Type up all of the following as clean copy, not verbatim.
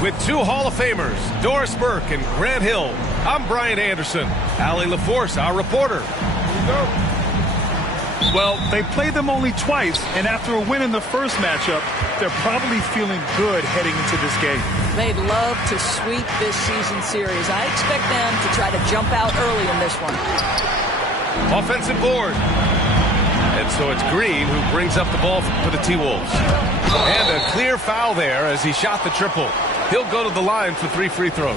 With two Hall of Famers, Doris Burke and Grant Hill, I'm Brian Anderson. Allie LaForce, our reporter. Well, they played them only twice, and after a win in the first matchup, they're probably feeling good heading into this game. They'd love to sweep this season series. I expect them to try to jump out early in this one. Offensive board. And so it's Green who brings up the ball for the T-Wolves. And a clear foul there as he shot the triple. He'll go to the line for 3 free throws.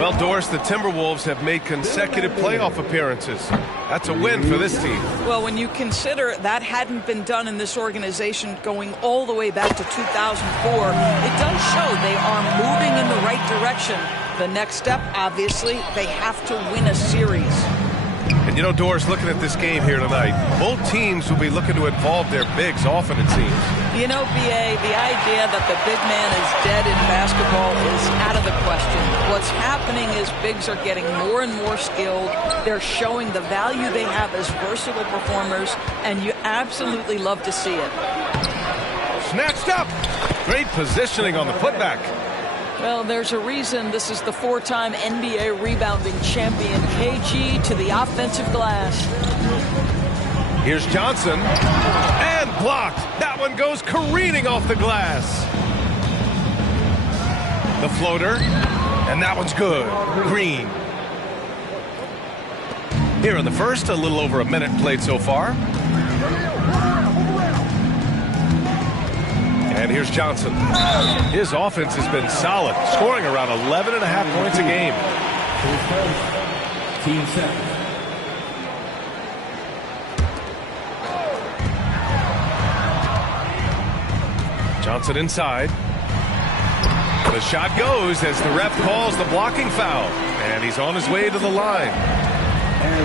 Well, Doris, the Timberwolves have made consecutive playoff appearances. That's a win for this team. Well, when you consider that hadn't been done in this organization going all the way back to 2004, it does show they are moving in the right direction. The next step, obviously, they have to win a series. And you know, Doris, looking at this game here tonight, both teams will be looking to involve their bigs often, it seems. You know, B.A., the idea that the big man is dead in basketball is out of the question. What's happening is bigs are getting more and more skilled. They're showing the value they have as versatile performers, and you absolutely love to see it. Snatched up! Great positioning on the putback. Well, there's a reason this is the 4-time NBA rebounding champion, KG, to the offensive glass. Here's Johnson. And blocked. That one goes careening off the glass. The floater. And that one's good. Green. Here in the first, a little over a minute played so far. And here's Johnson. His offense has been solid, scoring around 11.5 points a game. Team set. Johnson inside. The shot goes as the ref calls the blocking foul. And he's on his way to the line.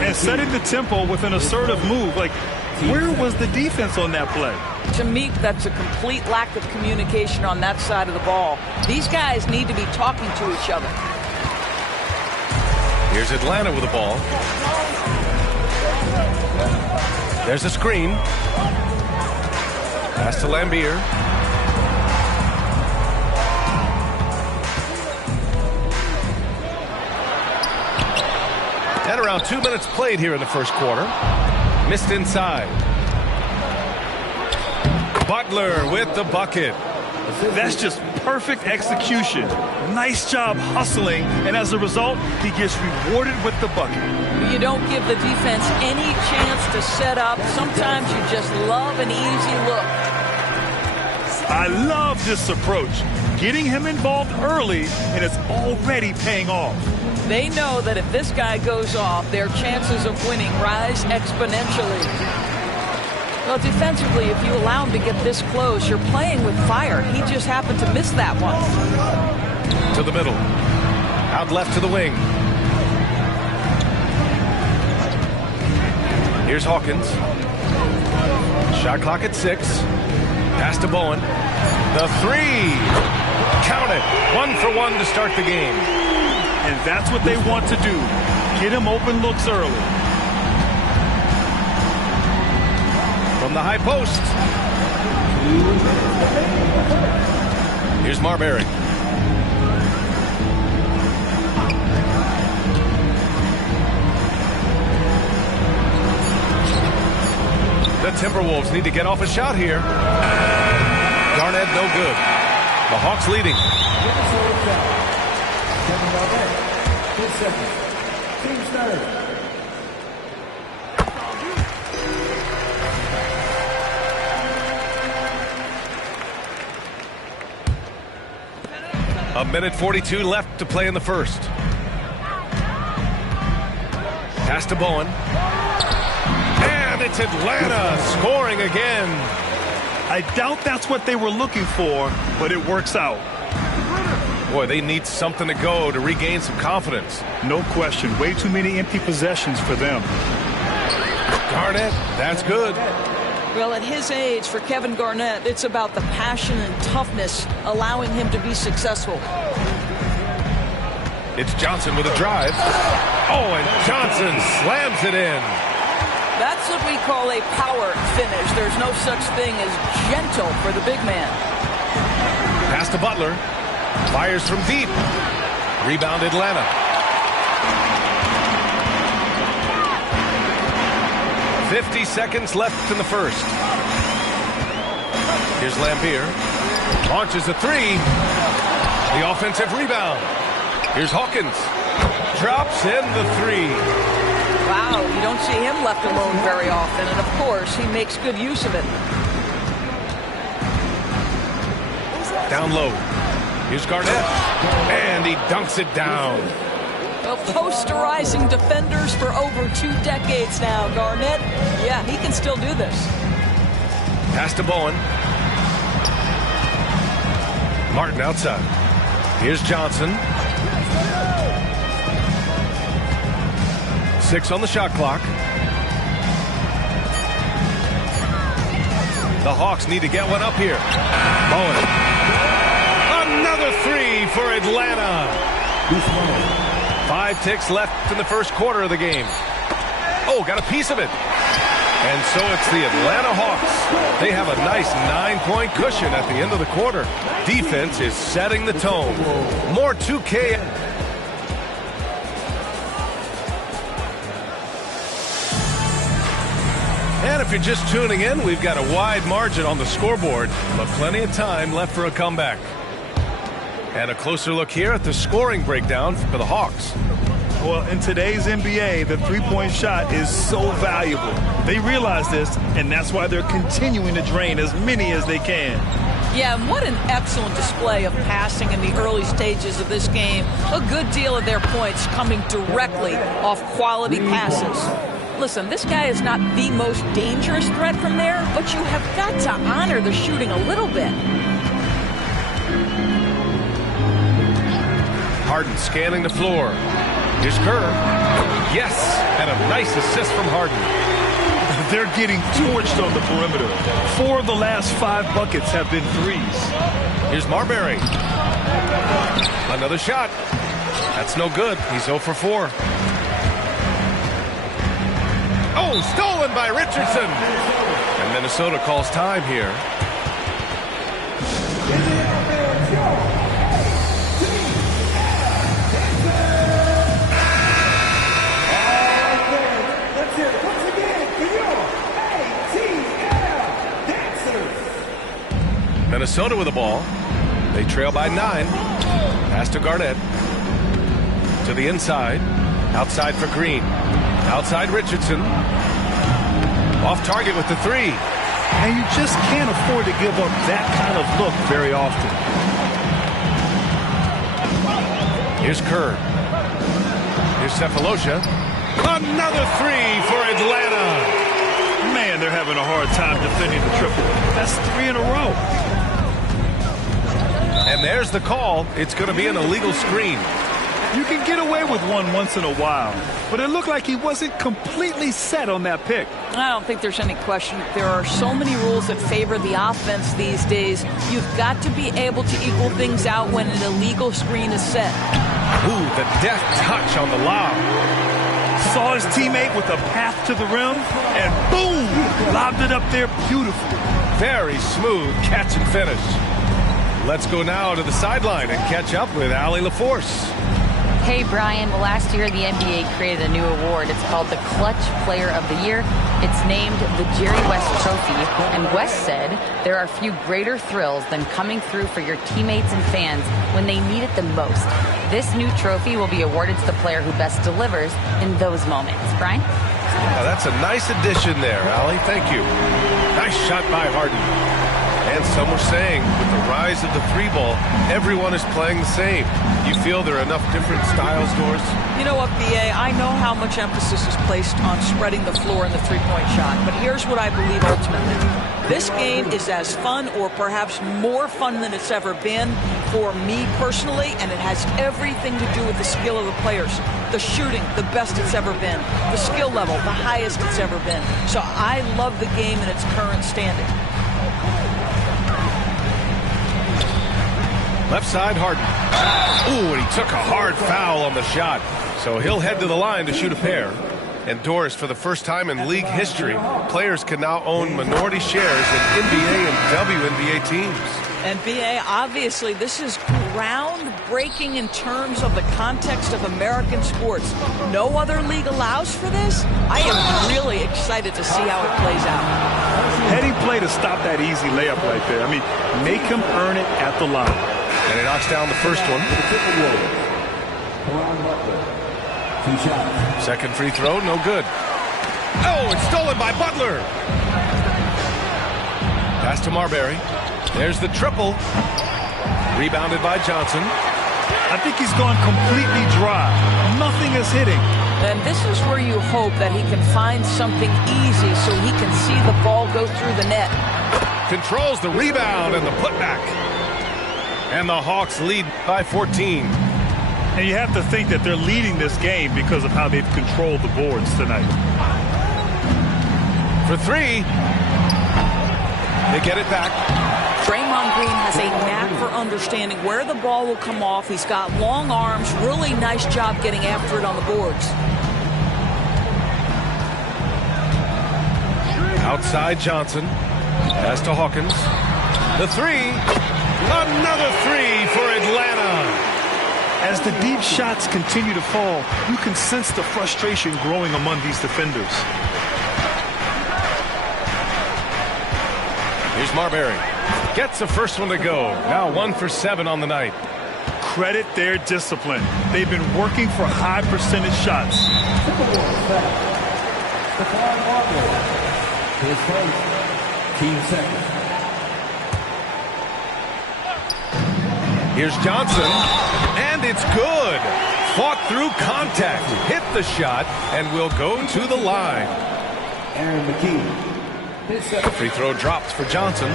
And setting the tempo with an assertive move. Like, where was the defense on that play? To me, that's a complete lack of communication on that side of the ball. These guys need to be talking to each other. Here's Atlanta with the ball. There's a screen. Pass to Lambier. And around 2 minutes played here in the first quarter. Missed inside. Butler with the bucket. That's just perfect execution. Nice job hustling, and as a result, he gets rewarded with the bucket. You don't give the defense any chance to set up. Sometimes you just love an easy look. I love this approach. Getting him involved early, and it's already paying off. They know that if this guy goes off, their chances of winning rise exponentially. Well, defensively, if you allow him to get this close, you're playing with fire. He just happened to miss that one. To the middle. Out left to the wing. Here's Hawkins. Shot clock at 6. Pass to Bowen. The 3. Count it. 1 for 1 to start the game. And that's what they want to do. Get him open looks early. from the high post. Here's Marbury. The Timberwolves need to get off a shot here. Garnett, no good. The Hawks leading. Kevin Garnett, 2 seconds. Team third. A minute 42 left to play in the first. Pass to Bowen. And it's Atlanta scoring again. I doubt that's what they were looking for, but it works out. Boy, they need something to go to regain some confidence. No question. Way too many empty possessions for them. Garnett, that's good. Well, at his age, for Kevin Garnett, it's about the passion and toughness allowing him to be successful. It's Johnson with a drive. Oh, and Johnson slams it in. That's what we call a power finish. There's no such thing as gentle for the big man. Pass to Butler. Fires from deep. Rebound Atlanta. .50 seconds left in the first. Here's Lampier. Launches a three. The offensive rebound. Here's Hawkins. Drops in the three. Wow, you don't see him left alone very often, and of course, he makes good use of it. Down low. Here's Garnett. And he dunks it down. Well, posterizing defenders for over 2 decades now, Garnett. Yeah, he can still do this. Pass to Bowen. Martin outside. Here's Johnson. 6 on the shot clock. The Hawks need to get one up here. Bowen. Another three for Atlanta. 5 ticks left in the first quarter of the game. Oh, got a piece of it. And so it's the Atlanta Hawks. They have a nice 9-point cushion at the end of the quarter. Defense is setting the tone. More 2K. And if you're just tuning in, we've got a wide margin on the scoreboard, but plenty of time left for a comeback. And a closer look here at the scoring breakdown for the Hawks. Well, in today's NBA, the three-point shot is so valuable. They realize this, and that's why they're continuing to drain as many as they can. Yeah, and what an excellent display of passing in the early stages of this game. A good deal of their points coming directly off quality passes. Listen, this guy is not the most dangerous threat from there, but you have got to honor the shooting a little bit. Harden scanning the floor. Here's Kerr. Yes, and a nice assist from Harden. They're getting torched on the perimeter. 4 of the last 5 buckets have been threes. Here's Marbury. Another shot. That's no good. He's 0 for 4. Oh, stolen by Richardson. And Minnesota calls time here. Minnesota with the ball. They trail by 9. Pass to Garnett. To the inside. Outside for Green. Outside Richardson. Off target with the 3. And you just can't afford to give up that kind of look very often. Here's Kerr. Here's Cephalosha. Another 3 for Atlanta. Man, they're having a hard time defending the triple. That's 3 in a row. And there's the call. It's going to be an illegal screen. You can get away with one once in a while, but it looked like he wasn't completely set on that pick. I don't think there's any question. There are so many rules that favor the offense these days. You've got to be able to equal things out when an illegal screen is set. Ooh, the deft touch on the lob. Saw his teammate with a path to the rim, and boom, lobbed it up there beautifully. Very smooth catch and finish. Let's go now to the sideline and catch up with Allie LaForce. Hey, Brian. Well, last year, the NBA created a new award. It's called the Clutch Player of the Year. It's named the Jerry West Trophy. And West said there are few greater thrills than coming through for your teammates and fans when they need it the most. This new trophy will be awarded to the player who best delivers in those moments. Brian? Now, that's a nice addition there, Allie. Thank you. Nice shot by Harden. And some were saying, with the rise of the three ball, everyone is playing the same. You feel there are enough different styles, Doris? You know what, B.A., I know how much emphasis is placed on spreading the floor in the three-point shot, but here's what I believe ultimately. This game is as fun or perhaps more fun than it's ever been for me personally, and it has everything to do with the skill of the players. The shooting, the best it's ever been. The skill level, the highest it's ever been. So I love the game in its current standing. Left side, Harden. Ooh, and he took a hard foul on the shot. So he'll head to the line to shoot a pair. And Doris, for the first time in league history, players can now own minority shares in NBA and WNBA teams. And B.A., obviously, this is groundbreaking in terms of the context of American sports. No other league allows for this. I am really excited to see how it plays out. Heading play to stop that easy layup right there. I mean, make him earn it at the line. And he knocks down the first one. Second free throw, no good. Oh, it's stolen by Butler. Pass to Marbury. There's the triple. Rebounded by Johnson. I think he's gone completely dry. Nothing is hitting. And this is where you hope that he can find something easy so he can see the ball go through the net. Controls the rebound and the putback. And the Hawks lead by 14. And you have to think that they're leading this game because of how they've controlled the boards tonight. For three. They get it back. Draymond Green has a knack for understanding where the ball will come off. He's got long arms. Really nice job getting after it on the boards. Outside Johnson. Pass to Hawkins. The three. Another three for Atlanta. As the deep shots continue to fall, you can sense the frustration growing among these defenders. Here's Marbury. Gets the first one to go. Now 1 for 7 on the night. Credit their discipline. They've been working for high percentage shots. Team second. Here's Johnson, and it's good. Fought through contact, hit the shot, and will go to the line. Aaron McKee. Free throw drops for Johnson.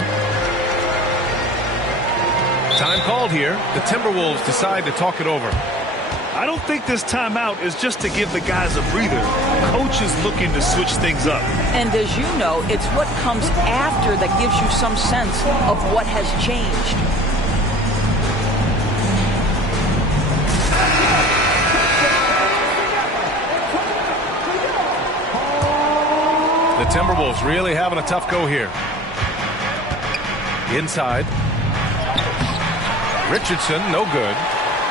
Time called here. The Timberwolves decide to talk it over. I don't think this timeout is just to give the guys a breather. Coach is looking to switch things up. And as you know, it's what comes after that gives you some sense of what has changed. The Timberwolves really having a tough go here. Inside. Richardson, no good.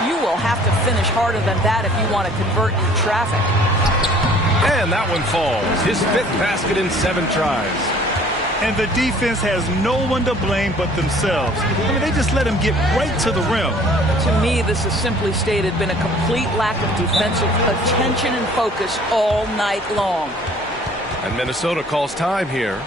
You will have to finish harder than that if you want to convert in traffic. And that one falls. His 5th basket in 7 tries. And the defense has no one to blame but themselves. I mean, they just let him get right to the rim. To me, this has simply stated been a complete lack of defensive attention and focus all night long. And Minnesota calls time here.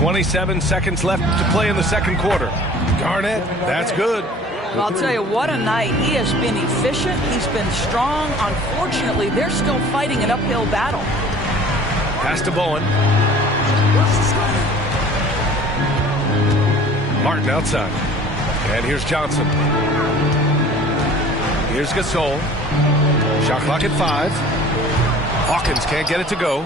.27 seconds left to play in the second quarter. Garnett, that's good. Well, I'll tell you, what a night. He has been efficient. He's been strong. Unfortunately, they're still fighting an uphill battle. Pass to Bowen. Martin outside. And here's Johnson. Here's Gasol. Shot clock at 5. Hawkins can't get it to go.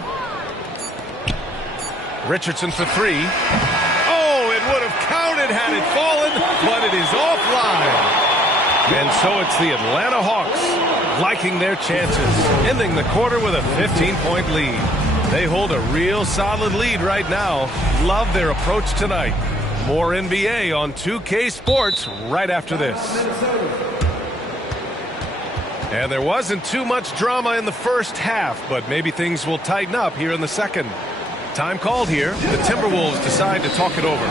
Richardson for 3. Oh, it would have counted had it fallen, but it is offline. And so it's the Atlanta Hawks liking their chances, ending the quarter with a 15-point lead. They hold a real solid lead right now. Love their approach tonight. More NBA on 2K Sports right after this. And there wasn't too much drama in the first half, but maybe things will tighten up here in the second. Time called here. The Timberwolves decide to talk it over.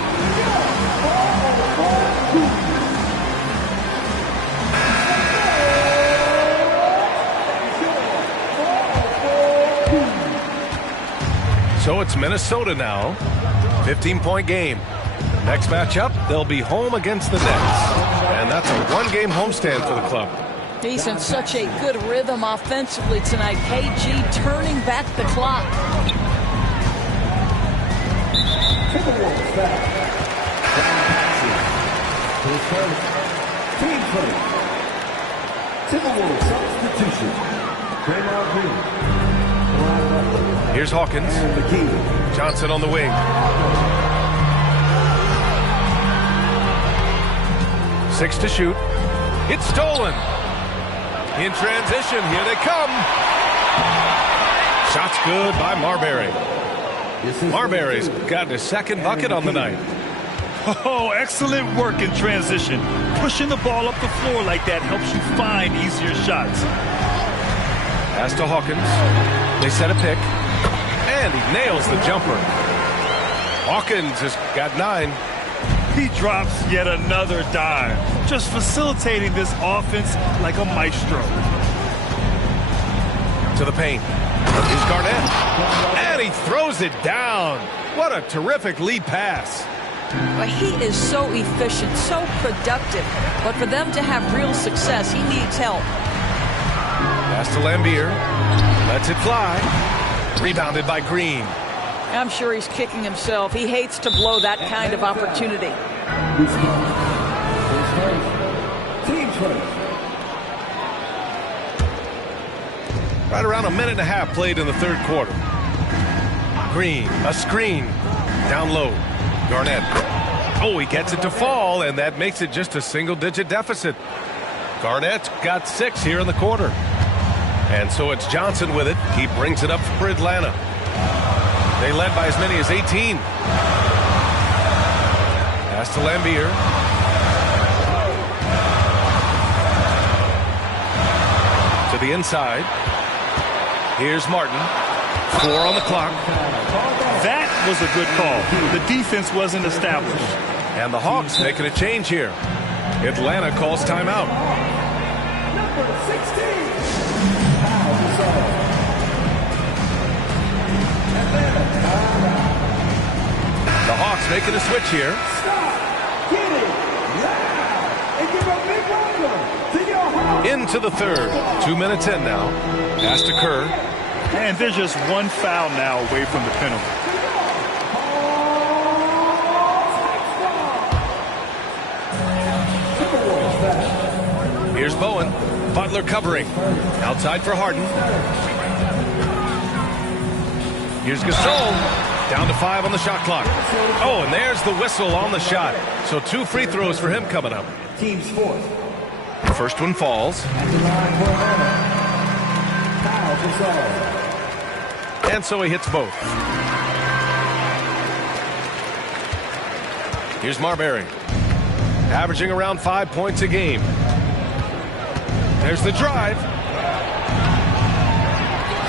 So it's Minnesota now. 15-point game. Next matchup, they'll be home against the Nets. And that's a one-game homestand for the club. He's in such a good rhythm offensively tonight. KG turning back the clock. Timberwolves back. Team play. Timberwolves substitution. Draymond Green. Here's Hawkins. Johnson on the wing. Six to shoot. It's stolen. In transition, here they come. Shots good by Marbury. Marbury's gotten his second bucket on the night. Oh, excellent work in transition. Pushing the ball up the floor like that helps you find easier shots. Pass to Hawkins. They set a pick. And he nails the jumper. Hawkins has got 9. He drops yet another dime, just facilitating this offense like a maestro. To the paint. Here's Garnett. And he throws it down. What a terrific lead pass. But he is so efficient, so productive. But for them to have real success, he needs help. Pass to Lambeer. Lets it fly. Rebounded by Green. I'm sure he's kicking himself. He hates to blow that kind of opportunity. Team first. Right around a minute and a half played in the third quarter. Green, a screen. Down low. Garnett. Oh, he gets it to fall, and that makes it just a single-digit deficit. Garnett's got 6 here in the quarter. And so it's Johnson with it. He brings it up for Atlanta. They led by as many as 18. Pass to Lambeer. To the inside. Here's Martin. 4 on the clock. That was a good call. The defense wasn't established. And the Hawks making a change here. Atlanta calls timeout. Number 16. The Hawks making a switch here. Stop. Get it. Loud. And give a big welcome to your house. Into the third. 2 minutes in now. Pass to Kerr. And there's just one foul now away from the penalty. Here's Bowen. Butler covering. Outside for Harden. Here's Gasol. Down to 5 on the shot clock. Oh, and there's the whistle on the shot. So 2 free throws for him coming up. Team's fourth. The first one falls. At the line for Atlanta. Kyle Gasol. And so he hits both. Here's Marbury. Averaging around 5 points a game. There's the drive.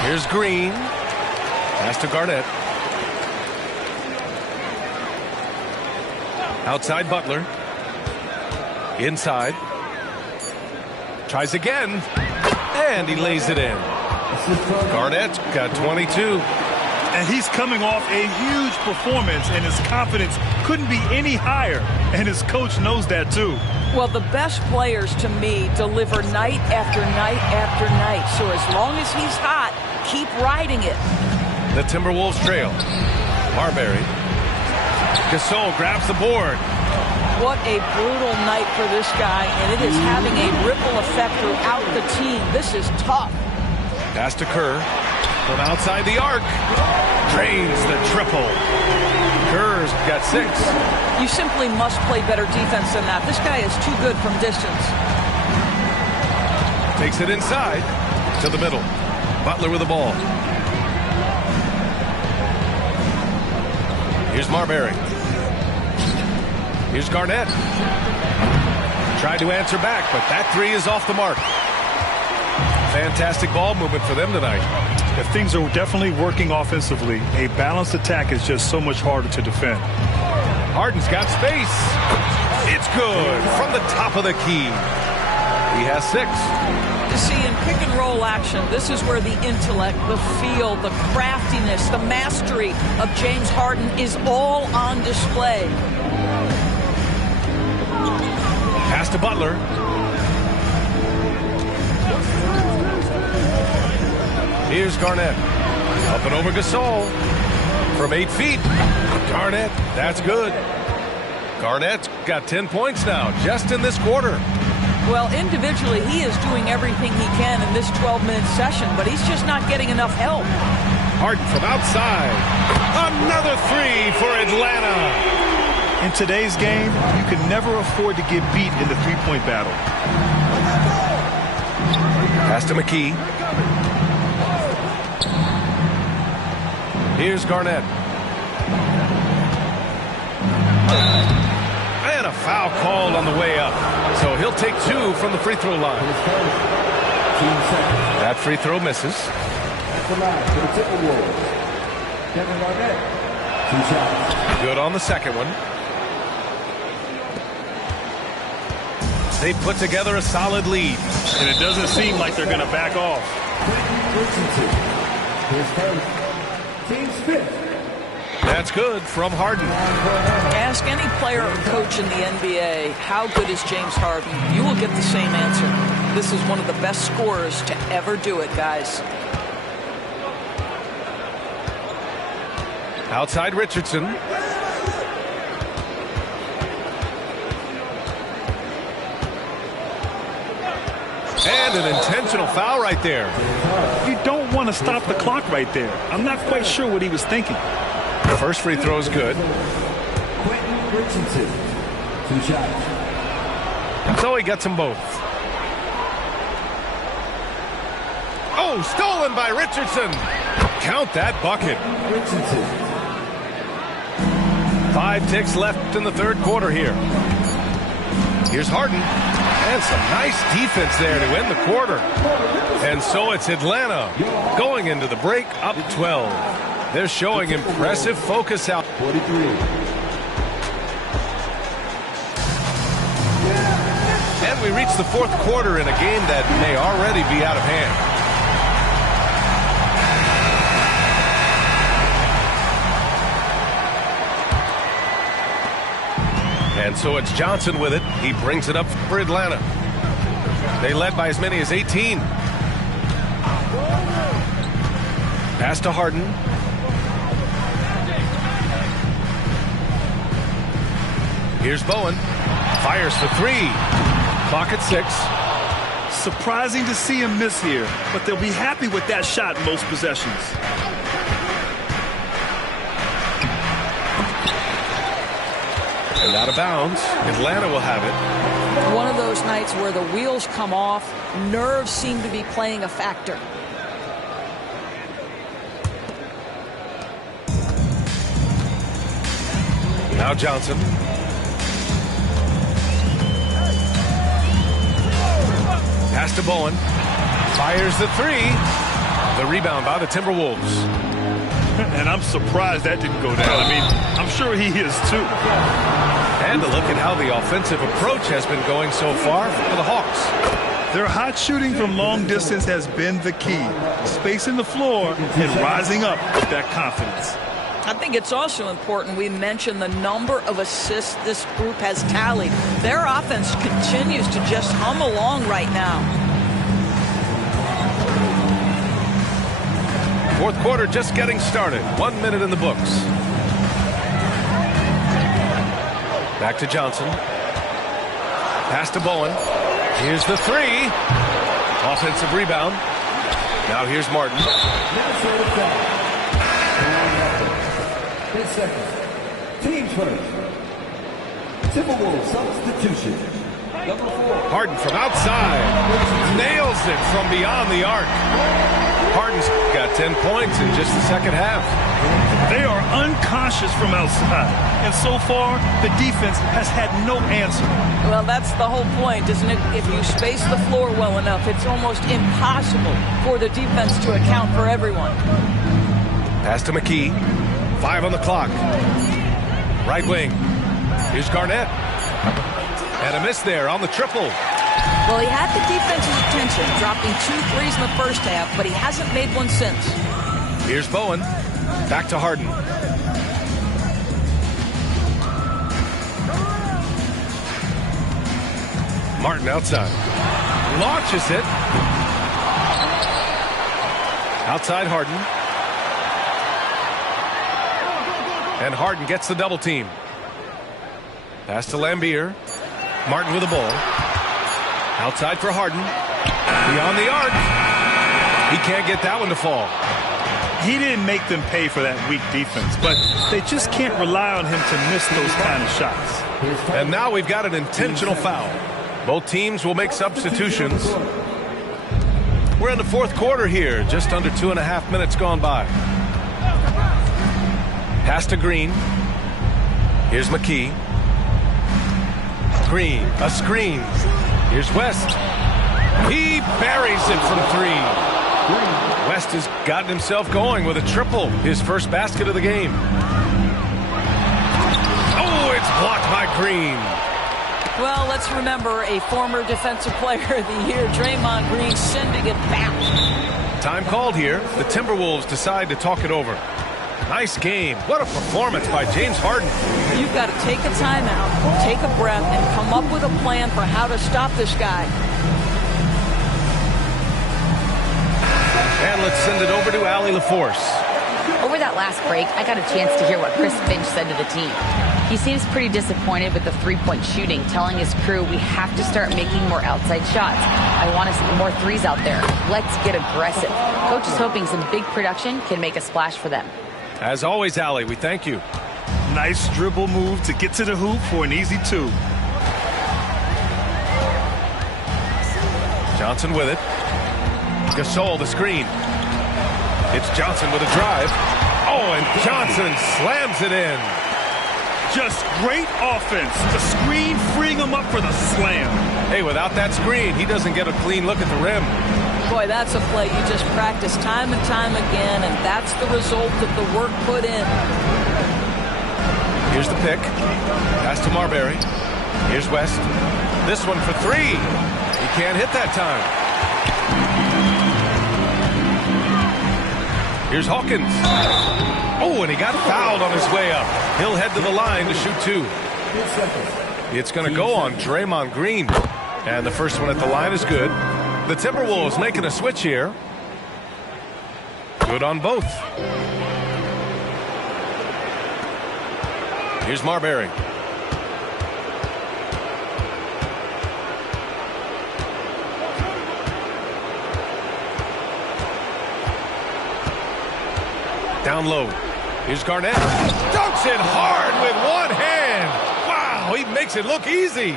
Here's Green. Pass to Garnett. Outside Butler. Inside. Tries again. And he lays it in. Garnett got 22. And he's coming off a huge performance, and his confidence couldn't be any higher. And his coach knows that, too. Well, the best players, to me, deliver night after night after night. So as long as he's hot, keep riding it. The Timberwolves trail. Marbury. Gasol grabs the board. What a brutal night for this guy, and it is having a ripple effect throughout the team. This is tough. Pass to Kerr. From outside the arc. Drains the triple. Kerr's got 6. You simply must play better defense than that. This guy is too good from distance. Takes it inside to the middle. Butler with the ball. Here's Marbury. Here's Garnett. Tried to answer back, but that 3 is off the mark. Fantastic ball movement for them tonight. If things are definitely working offensively, a balanced attack is just so much harder to defend. Harden's got space. It's good from the top of the key. He has 6. You see, in pick and roll action, this is where the intellect, the feel, the craftiness, the mastery of James Harden is all on display. Pass to Butler. Here's Garnett. Up and over Gasol. From 8 feet. Garnett, that's good. Garnett's got 10 points now, just in this quarter. Well, individually, he is doing everything he can in this 12-minute session, but he's just not getting enough help. Harden from outside. Another 3 for Atlanta. In today's game, you can never afford to get beat in the three-point battle. Pass to McKee. Here's Garnett. And a foul called on the way up. So he'll take 2 from the free throw line. That free throw misses. Good on the second one. They put together a solid lead. And it doesn't seem like they're going to back off. That's good from Harden. Ask any player or coach in the NBA, how good is James Harden? You will get the same answer. This is one of the best scorers to ever do it, guys. Outside Richardson. And an intentional foul right there. You don't want to stop the clock right there. I'm not quite sure what he was thinking. The first free throw is good. Quentin Richardson, 2 shots. So he gets them both. Oh, stolen by Richardson. Count that bucket. Richardson. 5 ticks left in the third quarter here. Here's Harden. And some nice defense there to end the quarter. And so it's Atlanta going into the break up 12. They're showing impressive focus out. 43. And we reach the fourth quarter in a game that may already be out of hand. And so it's Johnson with it. He brings it up for Atlanta. They led by as many as 18. Pass to Harden. Here's Bowen. Fires for 3. Clock at 6. Surprising to see him miss here, but they'll be happy with that shot most possessions. And out of bounds. Atlanta will have it. One of those nights where the wheels come off, nerves seem to be playing a factor. Now Johnson. Pass to Bowen. Fires the 3. The rebound by the Timberwolves. And I'm surprised that didn't go down. I mean, I'm sure he is too. And a look at how the offensive approach has been going so far for the Hawks. Their hot shooting from long distance has been the key. Spacing the floor and rising up with that confidence. I think it's also important we mention the number of assists this group has tallied. Their offense continues to just hum along right now. Fourth quarter just getting started. 1 minute in the books. Back to Johnson. Pass to Bowen. Here's the three. Offensive rebound. Now here's Martin. 10 seconds. Team first. Timberwolves substitution. Number 4. Harden from outside. Nails it from beyond the arc. Harden's got 10 points in just the second half. They are unconscious from outside. And so far, the defense has had no answer. Well, that's the whole point, isn't it? If you space the floor well enough, it's almost impossible for the defense to account for everyone. Pass to McKee. 5 on the clock. Right wing. Here's Garnett. And a miss there on the triple. Well, he had the defense's attention, dropping 2 threes in the first half, but he hasn't made one since. Here's Bowen. Back to Harden. Martin outside. Launches it. Outside Harden. And Harden gets the double team. Pass to Lambier. Martin with the ball. Outside for Harden. Beyond the arc. He can't get that one to fall. He didn't make them pay for that weak defense, but they just can't rely on him to miss those kind of shots. And now we've got an intentional foul. Both teams will make substitutions. We're in the fourth quarter here. Just under 2.5 minutes gone by. Pass to Green. Here's McKee. Green, a screen. Here's West. He buries it from 3. West has gotten himself going with a triple. His first basket of the game. Oh, it's blocked by Green. Well, let's remember a former defensive player of the year, Draymond Green, sending it back. Time called here. The Timberwolves decide to talk it over. Nice game. What a performance by James Harden. You've got to take a timeout, take a breath, and come up with a plan for how to stop this guy. And let's send it over to Allie LaForce. Over that last break, I got a chance to hear what Chris Finch said to the team. He seems pretty disappointed with the three-point shooting, telling his crew we have to start making more outside shots. I want to see more threes out there. Let's get aggressive. Coach is hoping some big production can make a splash for them. As always, Allie, we thank you. Nice dribble move to get to the hoop for an easy 2. Johnson with it. Gasol the screen. It's Johnson with a drive. Oh, and Johnson slams it in. Just great offense. The screen freeing him up for the slam. Hey, without that screen, he doesn't get a clean look at the rim. Boy, that's a play you just practice time and time again, and that's the result of the work put in. Here's the pick. Pass to Marbury. Here's West. This one for 3. He can't hit that time. Here's Hawkins. Oh, and he got fouled on his way up. He'll head to the line to shoot 2. It's going to go on Draymond Green. And the first one at the line is good. The Timberwolves making a switch here. Good on both. Here's Marbury. Down low. Here's Garnett. Dunks it hard with one hand. Wow, he makes it look easy.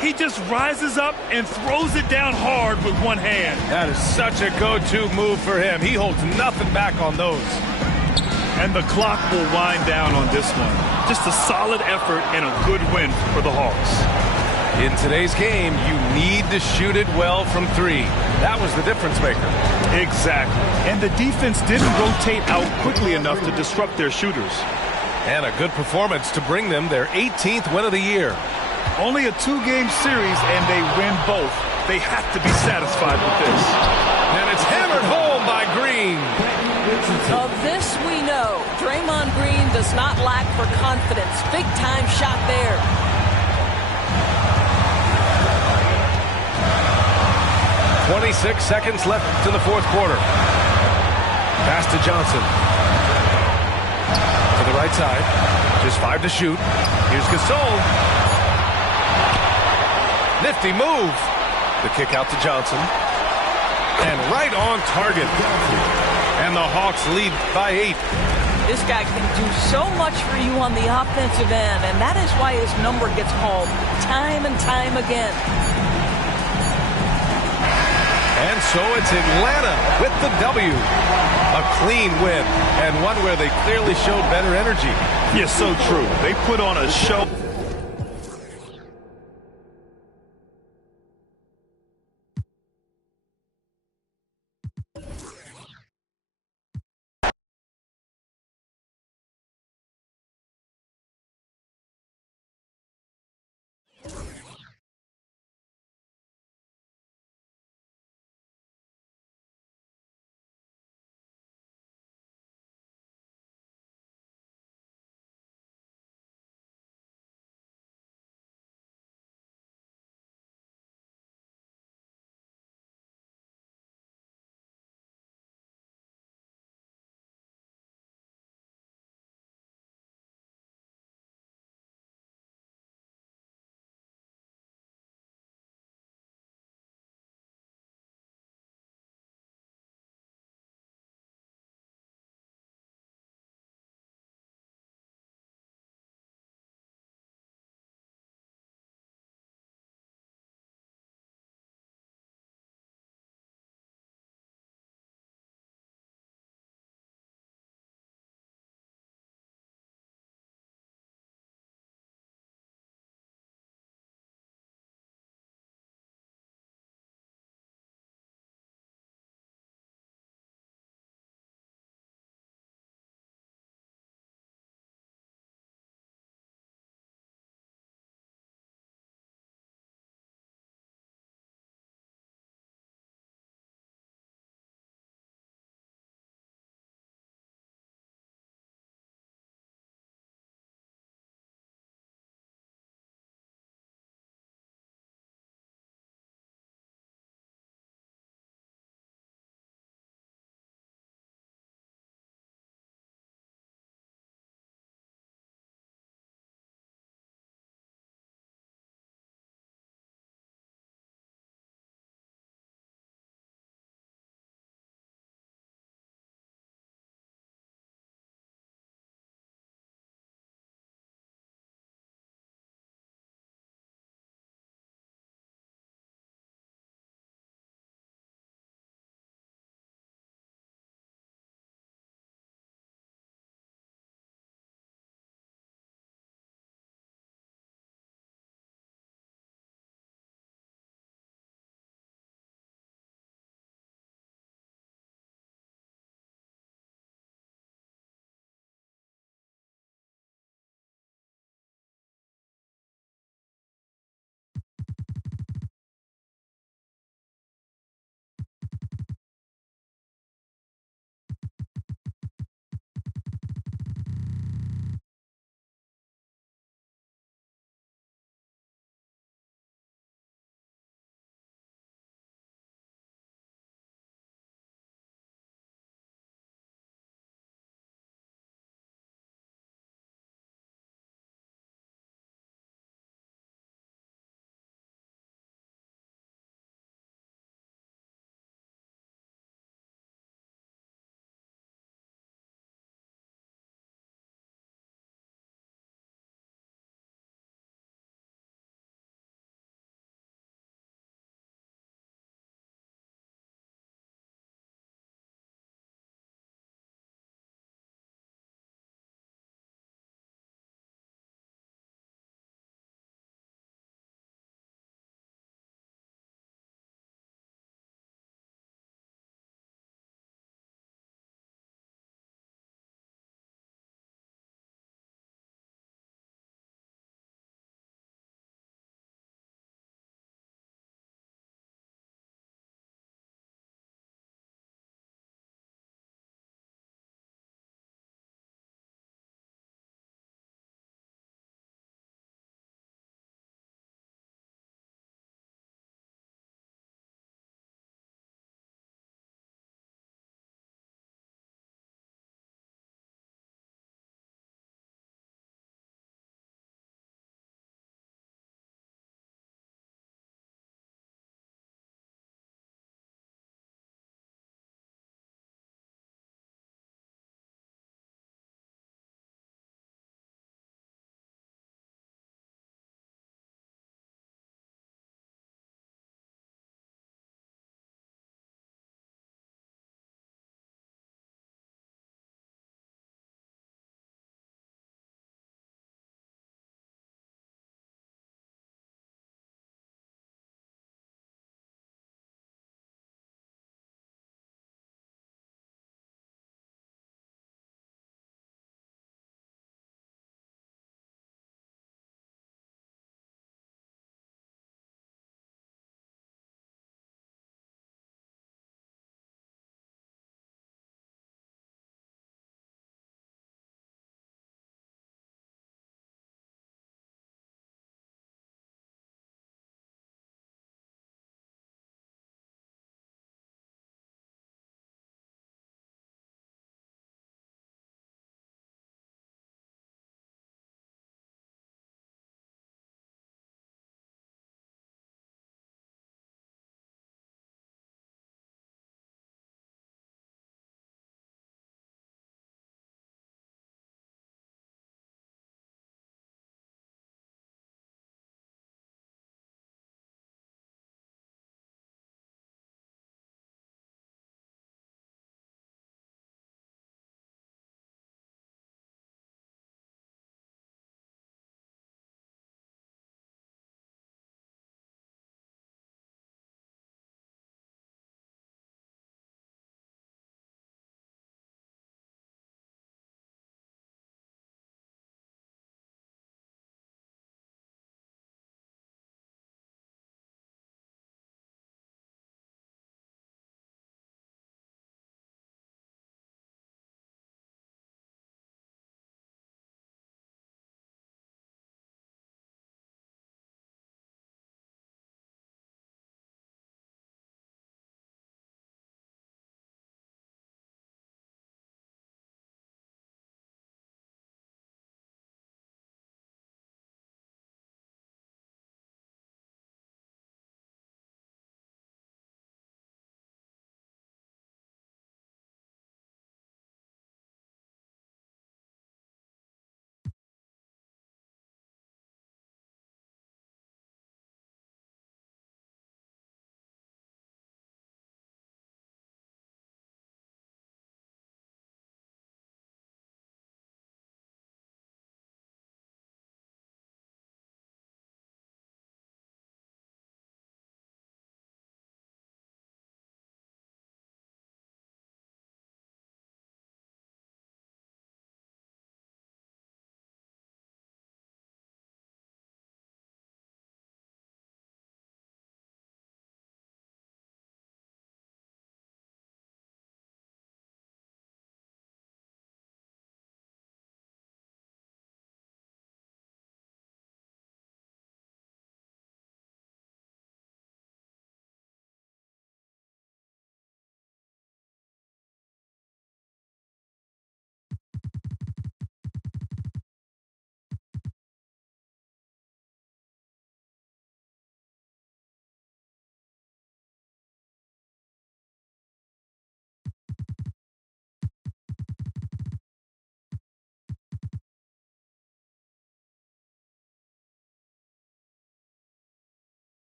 He just rises up and throws it down hard with one hand. That is such a go-to move for him. He holds nothing back on those. And the clock will wind down on this one. Just a solid effort and a good win for the Hawks. In today's game, you need to shoot it well from 3. That was the difference maker. Exactly. And the defense didn't rotate out quickly enough to disrupt their shooters. And a good performance to bring them their 18th win of the year. Only a 2-game series, and they win both. They have to be satisfied with this. And it's hammered home by Green. Of this we know. Draymond Green does not lack for confidence. Big time shot there. "26 seconds left in the fourth quarter. Pass to Johnson. To the right side. Just 5 to shoot. Here's Gasol. Nifty move. The kick out to Johnson. And right on target. And the Hawks lead by 8. This guy can do so much for you on the offensive end, and that is why his number gets called time and time again. And so it's Atlanta with the W. A clean win, and one where they clearly showed better energy. Yeah, so true. They put on a show.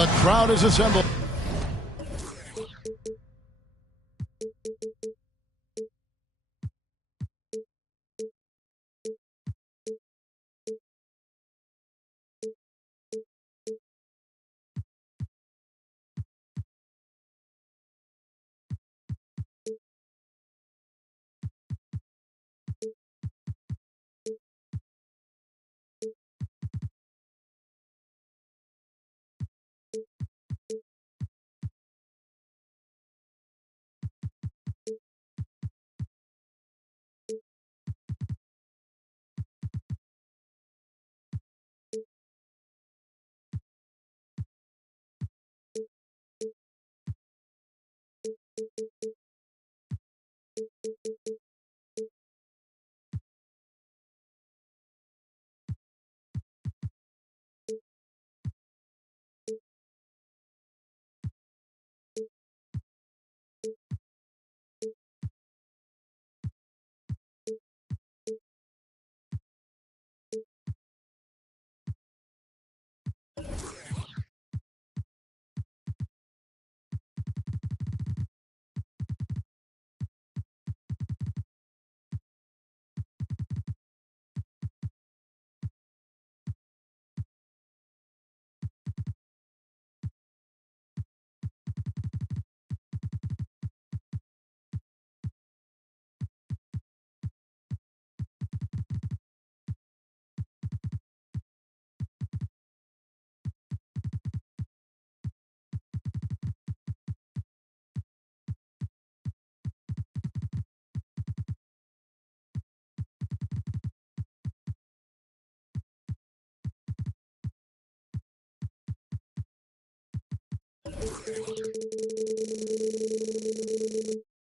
The crowd is assembled.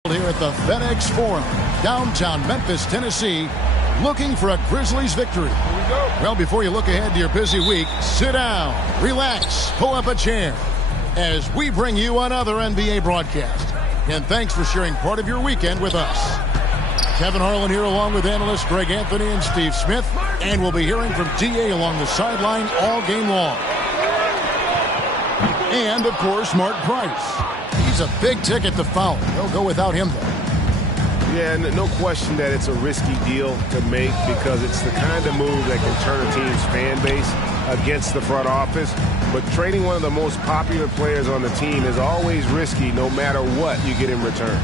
Here at the FedEx Forum, downtown Memphis, Tennessee, looking for a Grizzlies victory. Well, before you look ahead to your busy week, sit down, relax, pull up a chair as we bring you another NBA broadcast. And thanks for sharing part of your weekend with us. Kevin Harlan here along with analysts Greg Anthony and Steve Smith. And we'll be hearing from D.A. along the sideline all game long. And, of course, Mark Price. He's a big ticket to foul. They'll go without him, though. Yeah, no question that it's a risky deal to make because it's the kind of move that can turn a team's fan base against the front office. But trading one of the most popular players on the team is always risky no matter what you get in return.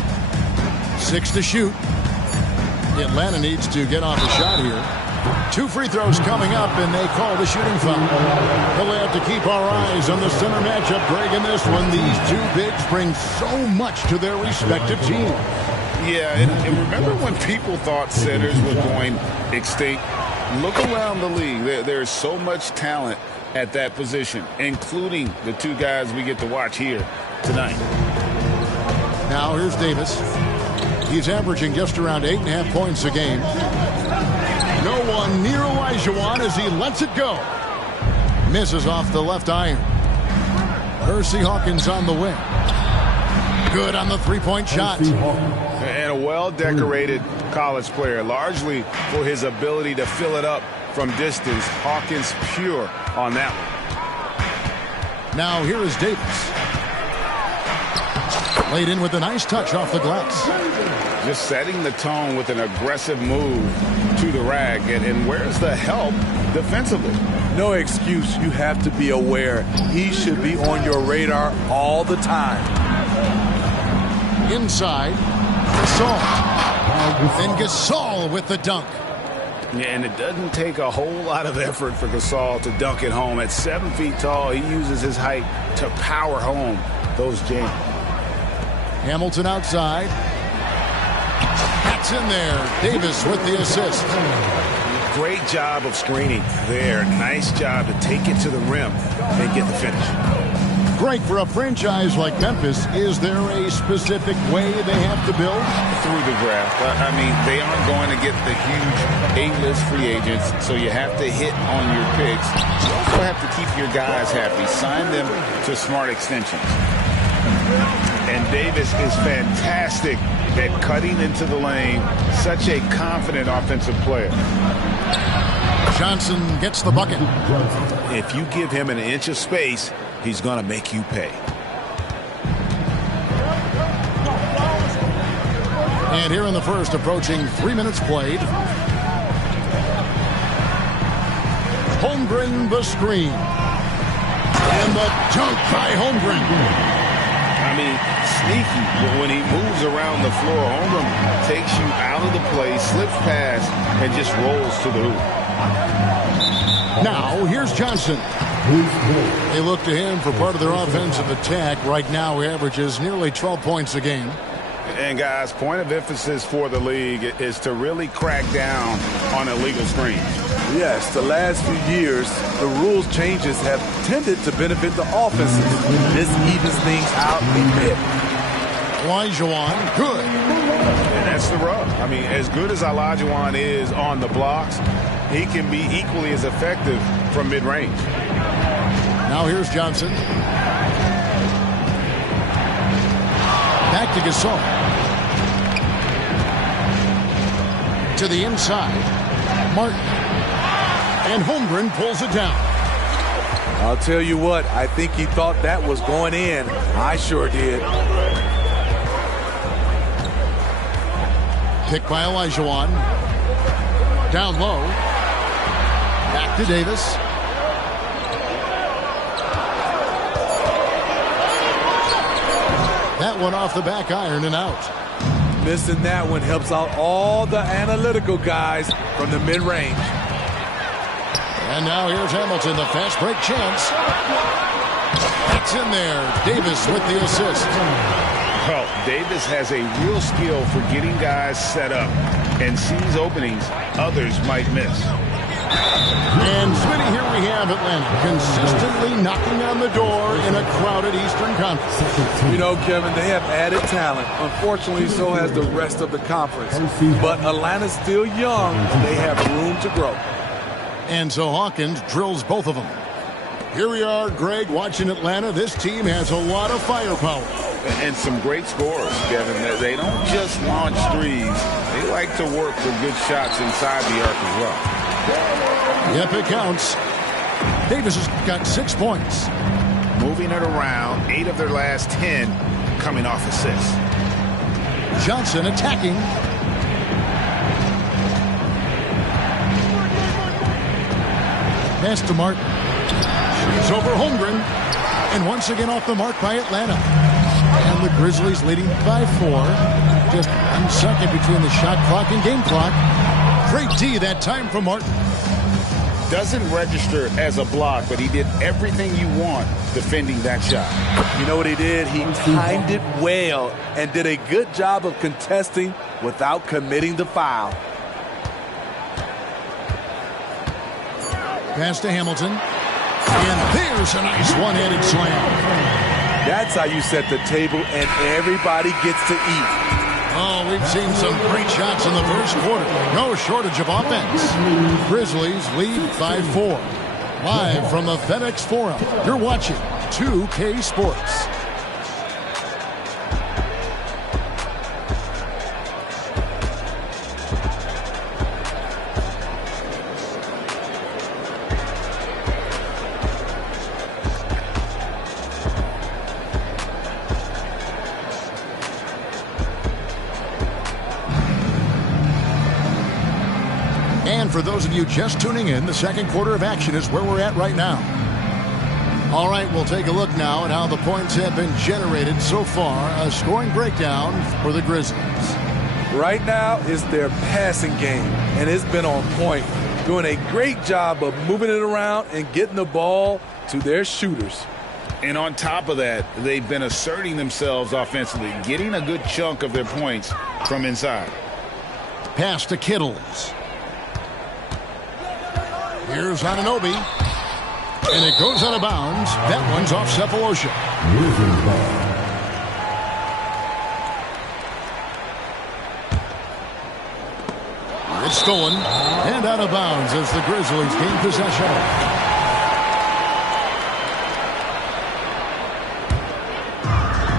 6 to shoot. Atlanta needs to get off a shot here. 2 free throws coming up, and they call the shooting foul. We'll have to keep our eyes on the center matchup, Greg, in this one. These two bigs bring so much to their respective teams. Yeah, and remember when people thought centers were going extinct? Look around the league. There's so much talent at that position, including the 2 guys we get to watch here tonight. Now here's Davis. He's averaging just around 8.5 points a game. No one near Olajuwon as he lets it go. Misses off the left iron. Hersey Hawkins on the wing. Good on the three-point shot. And a well-decorated college player, largely for his ability to fill it up from distance. Hawkins pure on that one. Now here is Davis. Laid in with a nice touch off the glass. Just setting the tone with an aggressive move to the rack. And where's the help defensively? No excuse. You have to be aware. He should be on your radar all the time. Inside, Gasol. And Gasol with the dunk. Yeah, and it doesn't take a whole lot of effort for Gasol to dunk it home. At 7 feet tall, he uses his height to power home those jams. Hamilton outside. That's in there. Davis with the assist. Great job of screening there. Nice job to take it to the rim and get the finish. Greg, for a franchise like Memphis, is there a specific way they have to build? Through the draft. I mean, they aren't going to get the huge A-list free agents, so you have to hit on your picks. You also have to keep your guys happy. Sign them to smart extensions. And Davis is fantastic at cutting into the lane. Such a confident offensive player. Johnson gets the bucket. If you give him an inch of space, he's going to make you pay. And here in the first, approaching 3 minutes played. Holmgren the screen. And the dunk by Holmgren. I mean, sneaky. When he moves around the floor, Holmgren takes you out of the play, slips past, and just rolls to the hoop. Now, here's Johnson. They look to him for part of their offensive attack. Right now, he averages nearly 12 points a game. And, guys, point of emphasis for the league is to really crack down on illegal screens. Yes, the last few years, the rules changes have tended to benefit the offenses. This evens things out a bit. Olajuwon, good. And that's the rub. I mean, as good as Olajuwon is on the blocks, he can be equally as effective from mid-range. Now here's Johnson. Back to Gasol. To the inside. Martin. And Holmgren pulls it down. I'll tell you what, I think he thought that was going in. I sure did. Picked by Olajuwon. Down low. Back to Davis. That one off the back iron and out. Missing that one helps out all the analytical guys from the mid-range. And now here's Hamilton, the fast break chance. That's in there. Davis with the assist. Well, Davis has a real skill for getting guys set up and sees openings others might miss. And Smitty, here we have Atlanta consistently knocking on the door in a crowded Eastern Conference. You know, Kevin, they have added talent. Unfortunately, so has the rest of the conference. But Atlanta's still young. They have room to grow. And so Hawkins drills both of them. Here we are, Greg, watching Atlanta. This team has a lot of firepower. And some great scorers, Kevin. They don't just launch threes. They like to work for good shots inside the arc as well. Yep, it counts. Davis has got 6 points. Moving it around, 8 of their last 10 coming off assists. Johnson attacking. Pass to Martin. Shoots over Holmgren. And once again off the mark by Atlanta. And the Grizzlies leading by 4. Just 1 second between the shot clock and game clock. Great D that time from Martin. Doesn't register as a block, but he did everything you want defending that shot. You know what he did? He timed it well and did a good job of contesting without committing the foul. Pass to Hamilton. And there's a nice one-handed slam. That's how you set the table and everybody gets to eat. Oh, we've seen some great shots in the first quarter. No shortage of offense. Grizzlies lead by 4. Live from the FedEx Forum, you're watching 2K Sports. For those of you just tuning in, the second quarter of action is where we're at right now. All right, we'll take a look now at how the points have been generated so far. A scoring breakdown for the Grizzlies. Right now is their passing game, and it's been on point. Doing a great job of moving it around and getting the ball to their shooters. And on top of that, they've been asserting themselves offensively, getting a good chunk of their points from inside. Pass to Kittles. Here's Anunoby. And it goes out of bounds. That one's off Sefolosha. It's stolen. And out of bounds as the Grizzlies gain possession.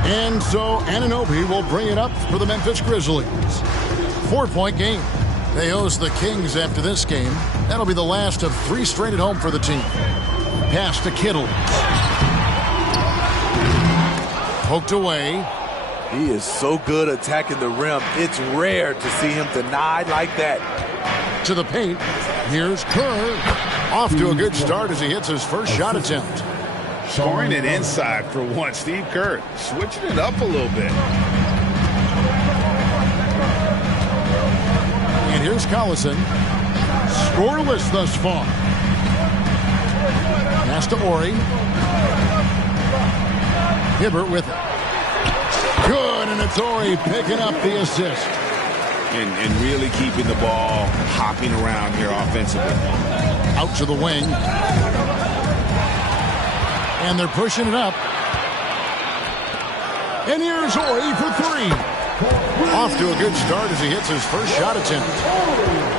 And so Anunoby will bring it up for the Memphis Grizzlies. 4-point game. They host the Kings after this game. That'll be the last of 3 straight at home for the team. Pass to Kittle. Poked away. He is so good attacking the rim. It's rare to see him denied like that. To the paint. Here's Kerr. Off to a good start as he hits his first shot attempt. Scoring it inside for one. Steve Kerr switching it up a little bit. And here's Collison. Scoreless thus far. Pass to Ori. Hibbert with it. Good, and it's Ori picking up the assist. And really keeping the ball hopping around here offensively. Out to the wing. And they're pushing it up. And here's Ori for three. Off to a good start as he hits his first shot attempt.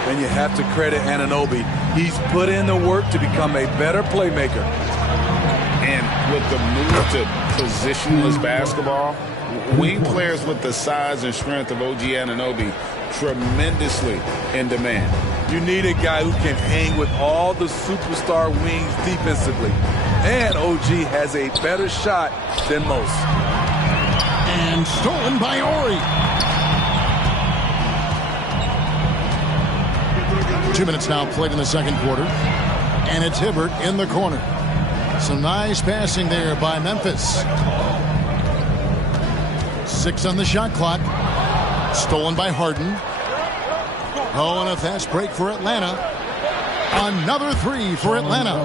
And you have to credit Anunoby. He's put in the work to become a better playmaker. And with the move to positionless basketball, wing players with the size and strength of OG Anunoby tremendously in demand. You need a guy who can hang with all the superstar wings defensively. And OG has a better shot than most. And stolen by Ori. 2 minutes now played in the second quarter. And it's Hibbert in the corner. Some nice passing there by Memphis. 6 on the shot clock. Stolen by Harden. Oh, and a fast break for Atlanta. Another three for Atlanta.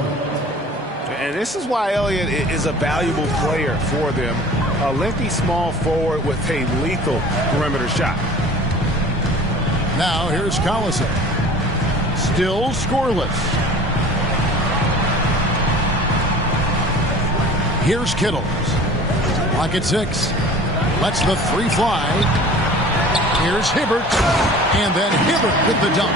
And this is why Elliott is a valuable player for them. A lengthy small forward with a lethal perimeter shot. Now here's Collison. Still scoreless. Here's Kittle. Pocket 6. Lets the three fly. Here's Hibbert. And then Hibbert with the dunk.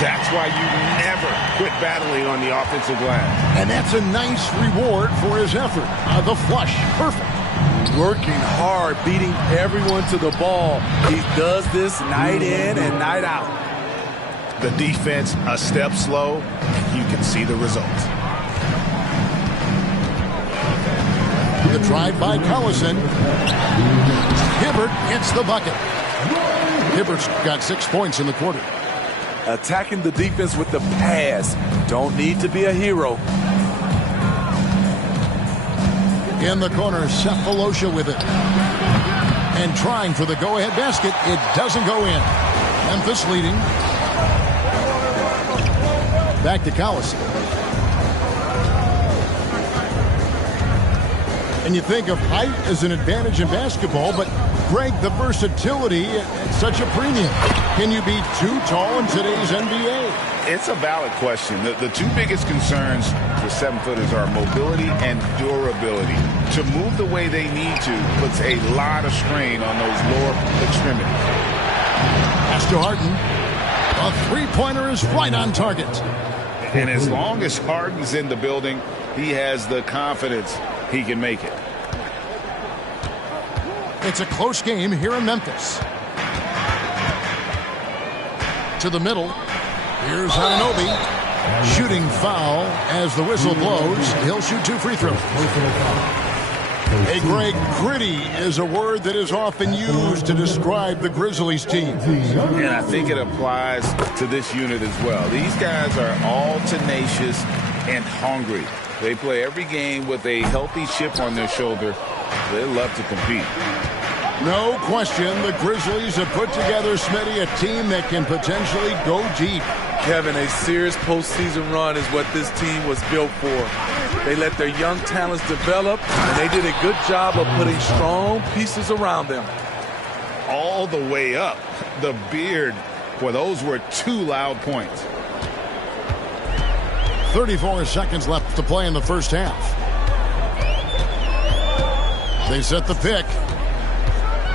That's why you never quit battling on the offensive glass. And that's a nice reward for his effort. The flush. Perfect. Working hard, beating everyone to the ball. He does this night in and night out. The defense a step slow. You can see the results. The drive by Collison. Hibbert hits the bucket. Hibbert's got 6 points in the quarter. Attacking the defense with the pass. Don't need to be a hero. In the corner, Cephalosha with it. And trying for the go-ahead basket. It doesn't go in. Memphis leading. Back to Collison. And you think of height as an advantage in basketball, but Greg, the versatility at such a premium. Can you be too tall in today's NBA? It's a valid question. The two biggest concerns for 7-footers are mobility and durability. To move the way they need to puts a lot of strain on those lower extremities. Pass to Harden. A three-pointer is right on target. And as long as Harden's in the building, he has the confidence he can make it. It's a close game here in Memphis. To the middle. Here's Anunoby. Shooting foul as the whistle blows. He'll shoot 2 free throws. Hey, Greg, gritty is a word that is often used to describe the Grizzlies team. And I think it applies to this unit as well. These guys are all tenacious and hungry. They play every game with a healthy chip on their shoulder. They love to compete. No question, the Grizzlies have put together, Smitty, a team that can potentially go deep. Kevin, a serious postseason run is what this team was built for. They let their young talents develop, and they did a good job of putting strong pieces around them. All the way up. The beard. Boy, those were 2 loud points. 34 seconds left to play in the first half. They set the pick.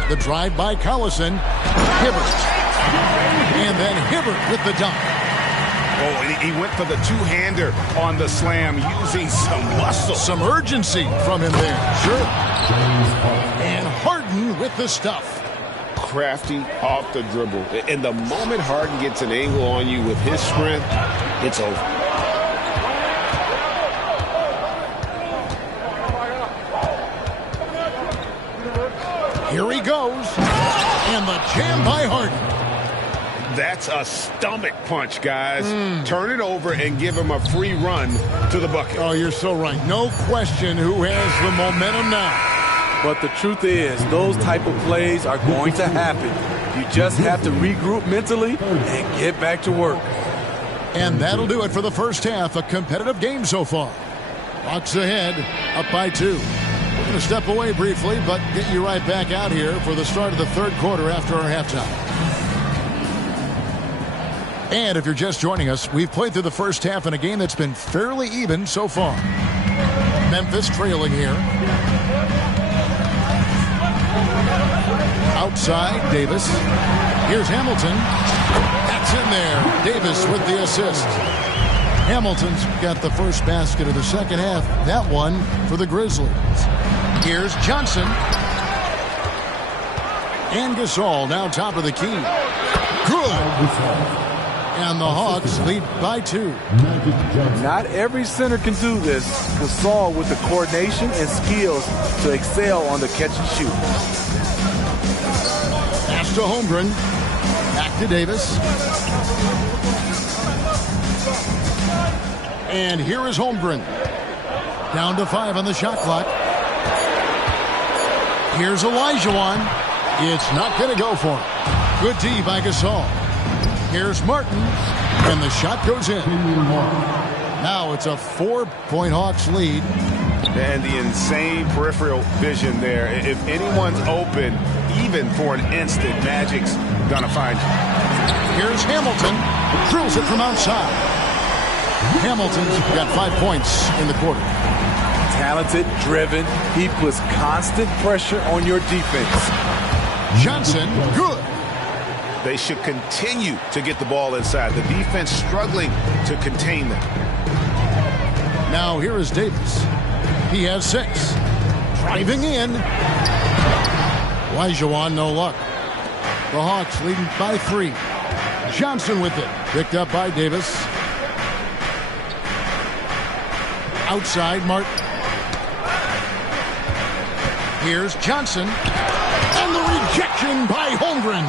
The drive by Collison. Hibbert. And then Hibbert with the dunk. Oh, he went for the two-hander on the slam using some muscle. Some urgency from him there. Sure. And Harden with the stuff. Crafty off the dribble. And the moment Harden gets an angle on you with his strength, it's over. Here he goes. And the jam by Harden. That's a stomach punch, guys. Turn it over and give him a free run to the bucket. Oh, you're so right. No question who has the momentum now. But the truth is, those type of plays are going to happen. You just have to regroup mentally and get back to work. And that'll do it for the first half. A competitive game so far. Hawks ahead, up by 2. We're going to step away briefly, but get you right back out here for the start of the third quarter after our halftime. And if you're just joining us, we've played through the first half in a game that's been fairly even so far. Memphis trailing here. Outside, Davis. Here's Hamilton. That's in there. Davis with the assist. Hamilton's got the first basket of the second half. That one for the Grizzlies. Here's Johnson. And Gasol now top of the key. Good. And the Hawks lead by 2. Not every center can do this. Gasol with the coordination and skills to excel on the catch and shoot. Pass to Holmgren. Back to Davis. And here is Holmgren. Down to 5 on the shot clock. Here's Olajuwon. It's not going to go for him. Good D by Gasol. Here's Martin, and the shot goes in. Now it's a 4-point Hawks lead. And the insane peripheral vision there. If anyone's open, even for an instant, Magic's going to find you. Here's Hamilton. Drills it from outside. Hamilton's got 5 points in the quarter. Talented, driven. He puts constant pressure on your defense. Johnson, good. They should continue to get the ball inside. The defense struggling to contain them. Now here is Davis. He has 6. Driving in. Olajuwon, no luck. The Hawks leading by 3. Johnson with it. Picked up by Davis. Outside, Martin. Here's Johnson. And the rejection by Holmgren.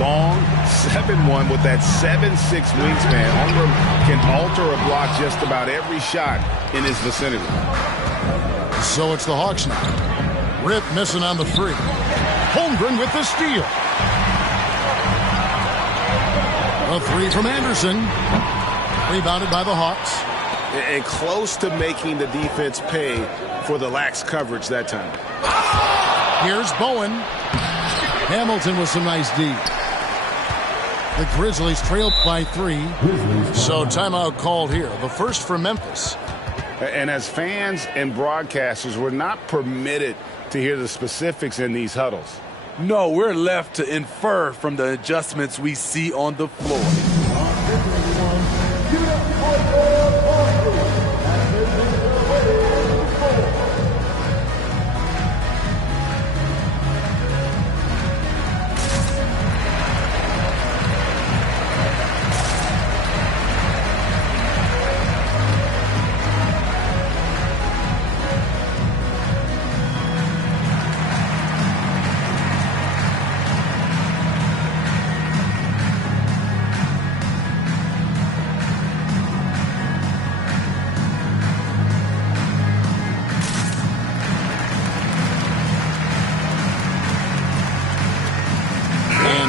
Long 7-1 with that 7'6" wingspan. Holmgren can alter a block just about every shot in his vicinity. So it's the Hawks now. Rip missing on the 3. Holmgren with the steal. A 3 from Anderson. Rebounded by the Hawks. And close to making the defense pay for the lax coverage that time. Here's Bowen. Hamilton with some nice D. The Grizzlies trailed by 3. So timeout called here. The first for Memphis. And as fans and broadcasters, we're not permitted to hear the specifics in these huddles. No, we're left to infer from the adjustments we see on the floor.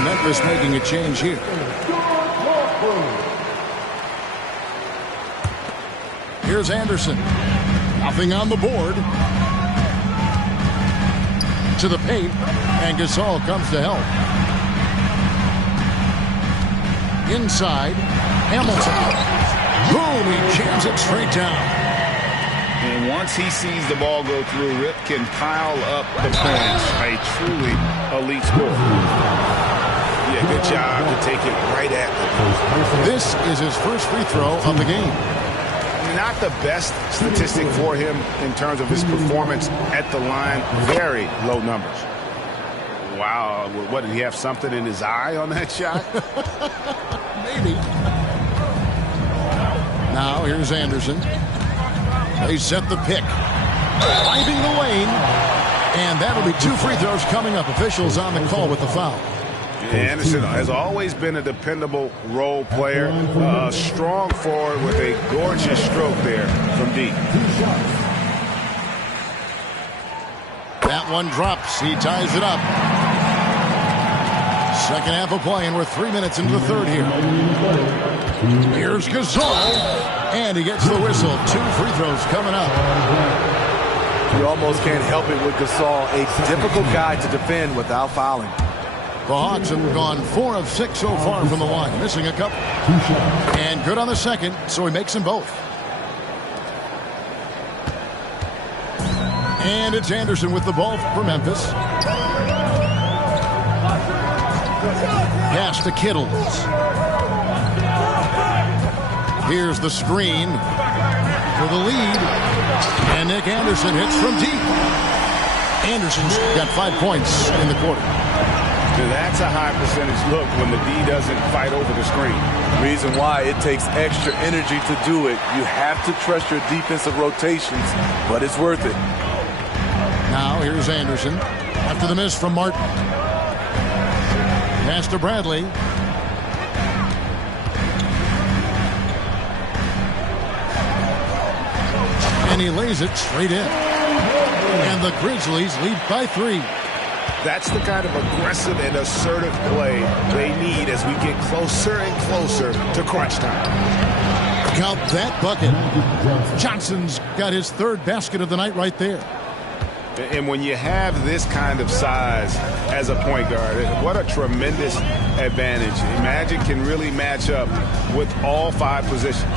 Memphis making a change here. Here's Anderson. Nothing on the board. To the paint, and Gasol comes to help. Inside, Hamilton. Boom, he jams it straight down. And once he sees the ball go through, Rip can pile up the points. A truly elite scorer. Yeah, good job to take it right at them. This is his first free throw of the game. Not the best statistic for him in terms of his performance at the line. Very low numbers. Wow, what, did he have something in his eye on that shot? Maybe. Now here's Anderson. They set the pick. Driving the lane. And that'll be 2 free throws coming up. Officials on the call with the foul. Anderson has always been a dependable role player, a strong forward with a gorgeous stroke there from deep. That one drops. He ties it up. Second half of play, and we're 3 minutes into the third here. Here's Gasol, and he gets the whistle. 2 free throws coming up. You almost can't help it with Gasol, a difficult guy to defend without fouling. The Hawks have gone 4 of 6 so far from the line, missing a couple. And good on the second, so he makes them both. And it's Anderson with the ball for Memphis. Pass to Kittles. Here's the screen for the lead. And Nick Anderson hits from deep. Anderson's got 5 points in the quarter. That's a high percentage look when the D doesn't fight over the screen. Reason why it takes extra energy to do it. You have to trust your defensive rotations, but it's worth it. Now here's Anderson after the miss from Martin. Pass to Bradley. And he lays it straight in. And the Grizzlies lead by 3. That's the kind of aggressive and assertive play they need as we get closer and closer to crunch time. Count that bucket. Johnson's got his 3rd basket of the night right there. And when you have this kind of size as a point guard, what a tremendous advantage. Magic can really match up with all 5 positions.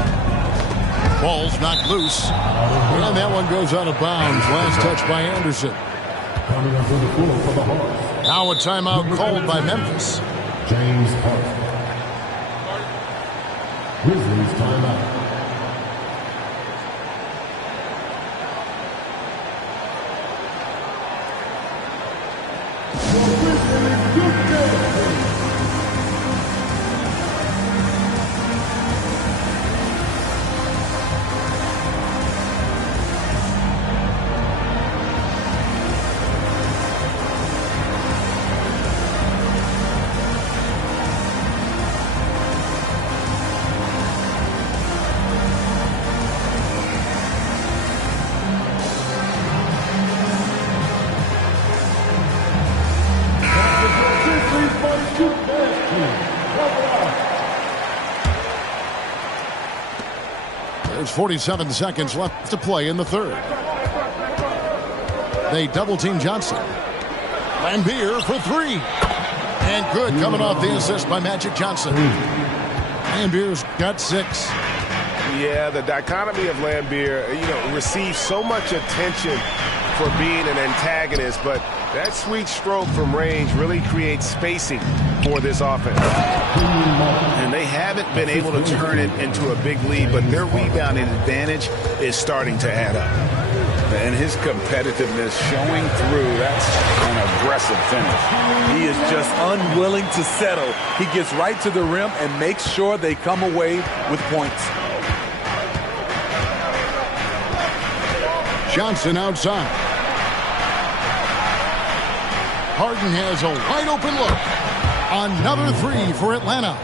Ball's knocked loose. And that one goes out of bounds. Last touch by Anderson. Now a timeout called by Memphis. James Harden. Grizzlies timeout. There's 47 seconds left to play in the third. They double-team Johnson. Lambier for 3. And good, coming off the assist by Magic Johnson. Lambier's got 6. Yeah, the dichotomy of Lambier, receives so much attention for being an antagonist, but that sweet stroke from range really creates spacing for this offense. And they haven't been able to turn it into a big lead, but their rebounding advantage is starting to add up. And his competitiveness showing through. That's an aggressive finish. He is just unwilling to settle. He gets right to the rim and makes sure they come away with points. Johnson outside. Harden has a wide-open look. Another 3 for Atlanta.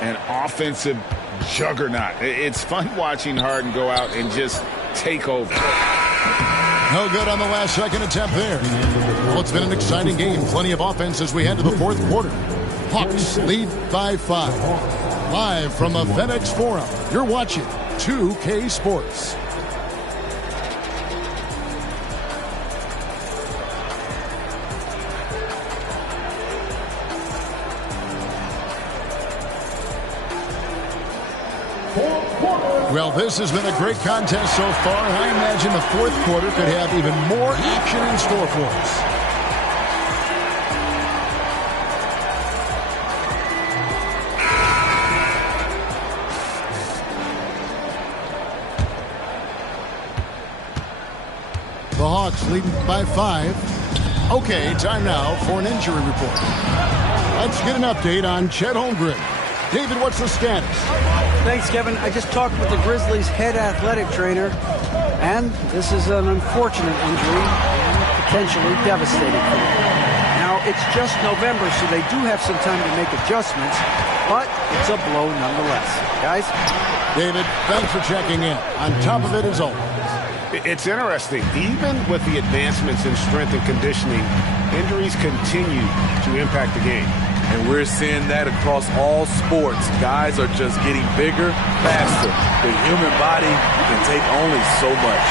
An offensive juggernaut. It's fun watching Harden go out and just take over. No good on the last second attempt there. Well, it's been an exciting game. Plenty of offense as we head to the 4th quarter. Hawks lead by 5. Live from the FedEx Forum, you're watching 2K Sports. Well, this has been a great contest so far, and I imagine the 4th quarter could have even more action in store for us. The Hawks leading by 5. Okay, time now for an injury report. Let's get an update on Chet Holmgren. David, what's the status? Thanks, Kevin. I just talked with the Grizzlies' head athletic trainer, and this is an unfortunate injury. And potentially devastating for them. Now, it's just November, so they do have some time to make adjustments, but it's a blow nonetheless. Guys? David, thanks for checking in. On top of it as always. It's interesting. Even with the advancements in strength and conditioning, injuries continue to impact the game. And we're seeing that across all sports. Guys are just getting bigger, faster. The human body can take only so much.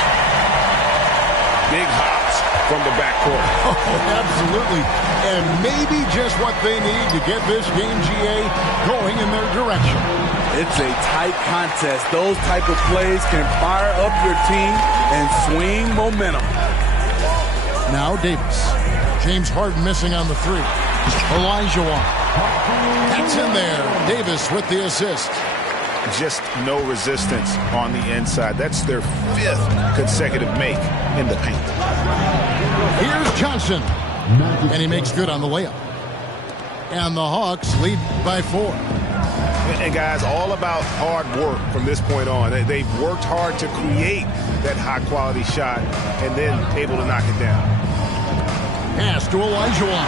Big hops from the backcourt. Oh, absolutely. And maybe just what they need to get this game, GA, going in their direction. It's a tight contest. Those type of plays can fire up your team and swing momentum. Now Davis. James Harden missing on the three. Olajuwon. That's in there. Davis with the assist. Just no resistance on the inside. That's their 5th consecutive make in the paint. Here's Johnson. And he makes good on the layup. And the Hawks lead by 4. And guys, all about hard work from this point on. They've worked hard to create that high-quality shot and then able to knock it down. Pass to Olajuwon.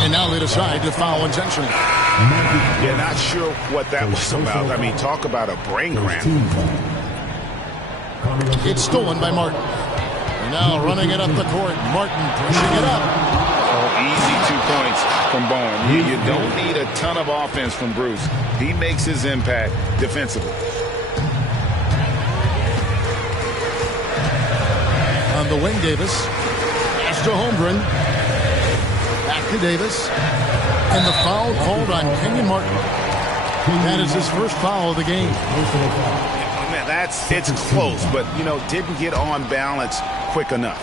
And now they decide to foul intentionally. Yeah, not sure what that was about. I mean, talk about a brain cramp. It's stolen by Martin. And now running it up the court. Martin pushing it up. Oh, easy 2 points from Bone. You don't need a ton of offense from Bruce. He makes his impact defensively. On the wing, Davis. Pass to Holmgren. Back to Davis. And the foul called on Kenyon Martin. That is his first foul of the game. Man, it's close, but, didn't get on balance quick enough.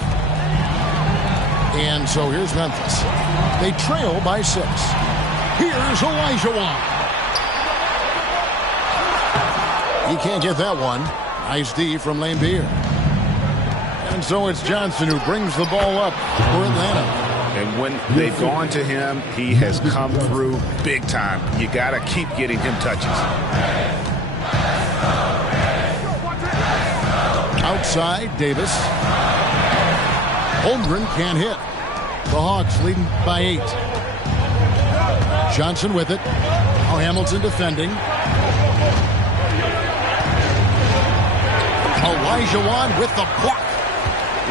And so here's Memphis. They trail by 6. Here's Olajuwon. He can't get that one. Nice D from Laimbeer. And so it's Johnson who brings the ball up for Atlanta. And when they've gone to him, he has come through big time. You got to keep getting him touches. Outside, Davis. Holmgren can't hit. The Hawks leading by 8. Johnson with it. Now Hamilton defending. Olajuwon with the block.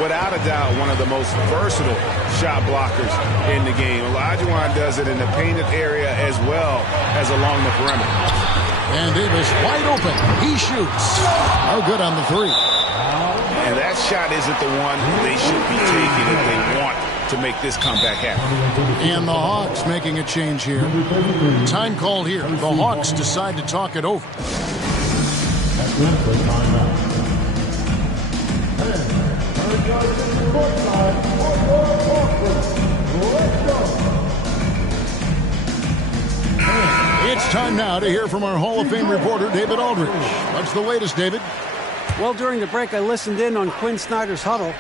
Without a doubt, one of the most versatile shot blockers in the game. Olajuwon does it in the painted area as well as along the perimeter. And Davis wide open. He shoots. No good on the 3. And that shot isn't the one they should be taking if they want to make this comeback happen. And the Hawks making a change here. Time called here. The Hawks decide to talk it over. It's time now to hear from our Hall of Fame reporter, David Aldridge. What's the latest, David? Well, during the break, I listened in on Quinn Snyder's huddle.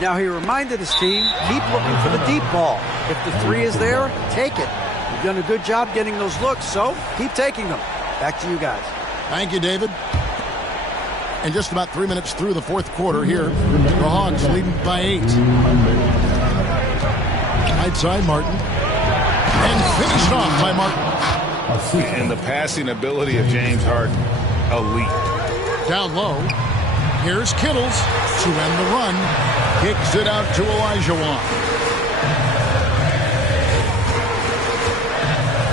Now, he reminded his team, keep looking for the deep ball. If the 3 is there, take it. You've done a good job getting those looks, so keep taking them. Back to you guys. Thank you, David. And just about 3 minutes through the 4th quarter here, the Hawks leading by 8. Outside Martin. And finished off by Martin. And the passing ability of James Harden, elite. Down low. Here's Kittles to end the run. Kicks it out to Olajuwon.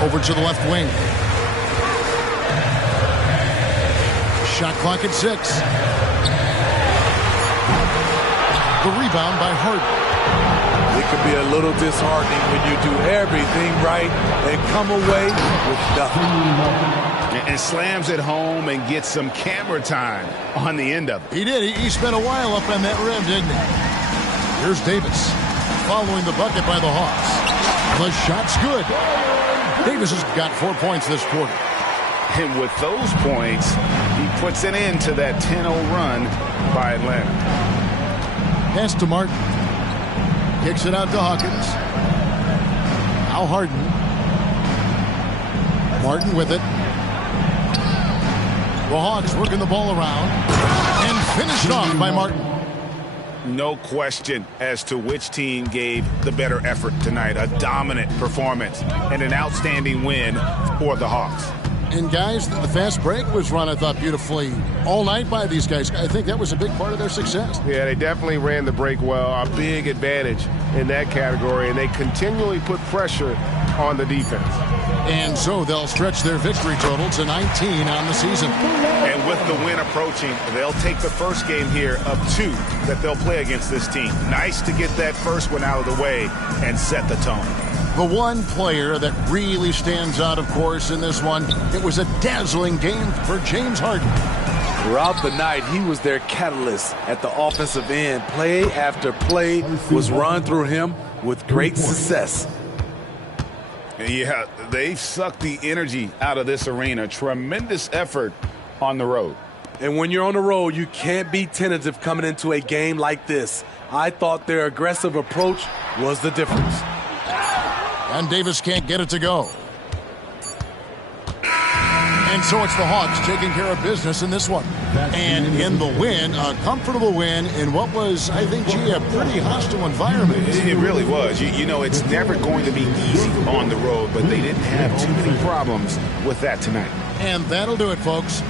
Over to the left wing. Shot clock at 6. The rebound by Harden. It can be a little disheartening when you do everything right and come away with nothing. And slams it home and gets some camera time on the end of it. He did. He spent a while up on that rim, didn't he? Here's Davis following the bucket by the Hawks. The shot's good. Davis has got 4 points this quarter. And with those points, he puts an end to that 10-0 run by Atlanta. Pass to Martin. Kicks it out to Hawkins. Now Harden. Martin with it. The Hawks working the ball around. And finished off by Martin. No question as to which team gave the better effort tonight. A dominant performance and an outstanding win for the Hawks. And guys, the fast break was run, I thought, beautifully all night by these guys. I think that was a big part of their success. Yeah, they definitely ran the break well. A big advantage in that category, and they continually put pressure on the defense. And so they'll stretch their victory total to 19 on the season. And with the win approaching, they'll take the first game here of 2 that they'll play against this team. Nice to get that first one out of the way and set the tone. The one player that really stands out, of course, in this one, it was a dazzling game for James Harden. Throughout the night, he was their catalyst at the offensive end. Play after play was run through him with great success. Yeah, they've sucked the energy out of this arena. Tremendous effort on the road. And when you're on the road, you can't be tentative coming into a game like this. I thought their aggressive approach was the difference. And Davis can't get it to go. And so it's the Hawks taking care of business in this one. And in the win, a comfortable win in what was, I think, a pretty hostile environment. It really was. You know, it's never going to be easy on the road, but they didn't have too many problems with that tonight. And that'll do it, folks.